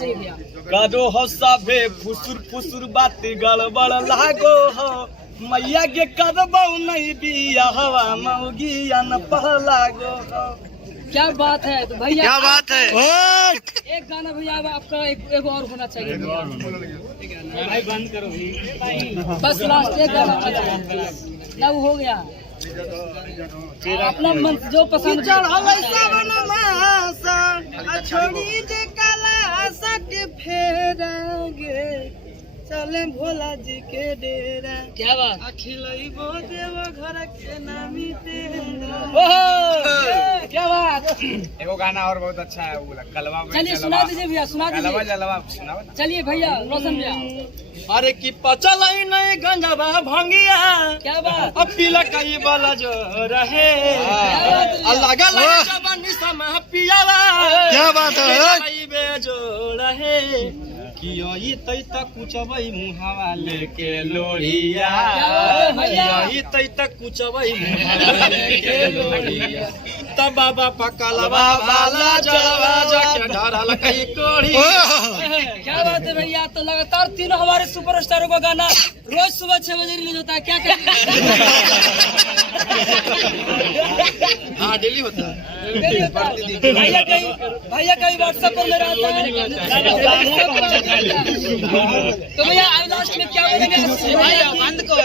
चाहिए भैया? करो हो सबे फुसुर फुसुर बात गड़बड़ लागो हो मैया के करबौ नहीं बिया हवा मौगी न पह लागो हो। क्या बात है तो भैया, क्या बात है। एक गाना भैया अब आपका एक और होना चाहिए भाई बंद करो बस लास्ट एक गाना ना हो गया अपना मन जो पसंद छोड़ी जे काला सक फेरेंगे चले भोला जी के डेरा। क्या बात खिलइबो देव घर के नामी तेरा। क्या बात। एगो गाना और बहुत अच्छा है वो कलवा में। चलिए सुना दीजिए भैया, सुना दीजिए। जलवा सुनाओ। चलिए भैया रोशन भैया। अरे की पचल नहीं गंजवा भंगिया। क्या बात। अब पीला कई वाला जो रहे अलग अलग जवानी समा पियाला। क्या बात है। जो रहे कियो ई तई तक कुचबई मुहावा लेके लोढ़िया। ई तई तक कुचबई मुहावा लेके लोढ़िया। तब बाबा पकलवा वाला जलवा जाके डरल कई कोढ़ी। क्या बात है भैया। तो लगातार तीनों हमारे सुपरस्टारों का गाना रोज सुबह 6 बजे रिलीज होता है। क्या करेंगे? हाँ डेली होता है। भैया कहीं व्हाट्सएप पर मेरा आता है। तो भैया लास्ट में क्या बोलेंगे?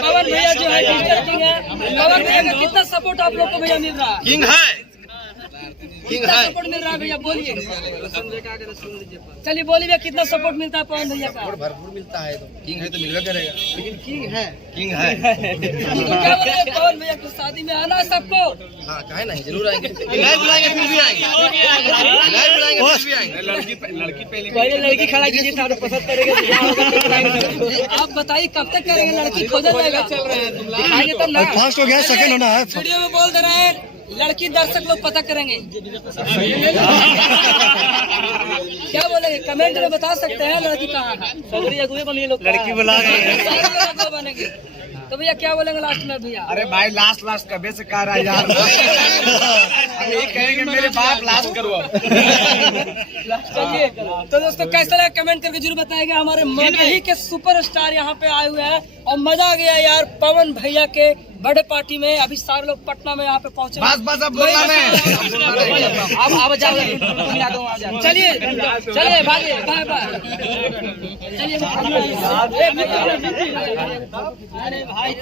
पवन भैया जो है डिजिटल किंग है। पवन भैया का कितना सपोर्ट आप लोग को भैया मिल रहा है? किंग है, किंग है। सपोर्ट मिल रहा है भैया बोलिए। चलिए बोलिए भैया कितना सपोर्ट मिलता है पवन भैया का? भरपूर मिलता है। तो किंग है तो मिलवा करेगा। लेकिन किंग है। किंग है। तो क्या बोलेंगे पवन भैया की शादी में आना है सबको? हाँ काहे नहीं, जरूर आएंगे। नहीं बुलाएंगे फिर भी आएंगे। नहीं बुलाएंगे फिर भी आएंगे। लड़की पहले लड़की खड़ा कीजिए तो पसंद करेंगे। आप बताइए कब तक करेंगे? लड़की खोजा जाएगा। चल रहे हैं दिखाइए तब ना। फर्स्ट हो गया, सेकंड होना है। वीडियो में बोल दे रहे हैं लड़की दर्शक लोग पता करेंगे। क्या बोलेंगे कमेंट में बता सकते हैं लड़की कहाँ है? सगरी अगुए बनिए लोग। लड़की बुला रहे बनेंगे। तो भैया क्या बोलेंगे लास्ट में भैया? अरे भाई लास्ट कबे से कह रहा है यार। यही कहेंगे मेरे बाप लास्ट करो। चलिए तो दोस्तों कैसा लगा कमेंट करके जरूर बताएगा। हमारे मगही के सुपरस्टार यहाँ पे आए हुए हैं और मजा आ गया यार पवन भैया के बर्थडे पार्टी में। अभी सारे लोग पटना में यहाँ पे पहुँचे। बस अब बोलना नहीं। अब जाओ। चलिए चलिए भागे बाय बाय। चलिए भाई